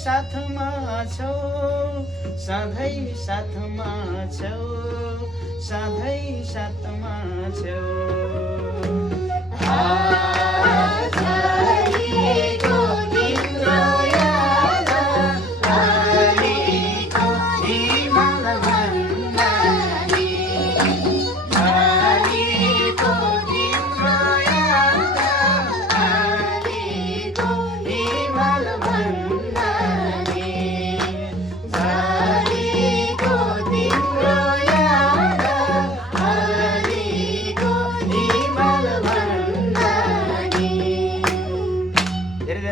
साथमा छौ सधैँ साथमा छौ सधैँ साथमा छौ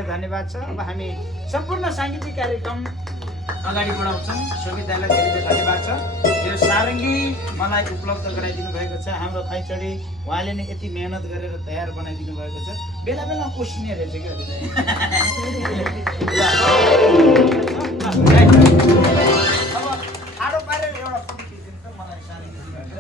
धन्यवाद छ। अब हामी सम्पूर्ण साङ्गीतिक कार्यक्रम अगाडि बढाउँछौँ। सुविधालाई धेरै धेरै धन्यवाद छ। यो सारङ्गी मलाई उपलब्ध गराइदिनु भएको छ। हाम्रो खैचडी उहाँले नै यति मेहनत गरेर तयार बनाइदिनु भएको छ। बेला बेलामा कोसिने रहेछ कि अहिले अब ठाडो पारेर एउटा फोटो खिचिदिनु त मलाई सारङ्गी दिनुहुन्छ।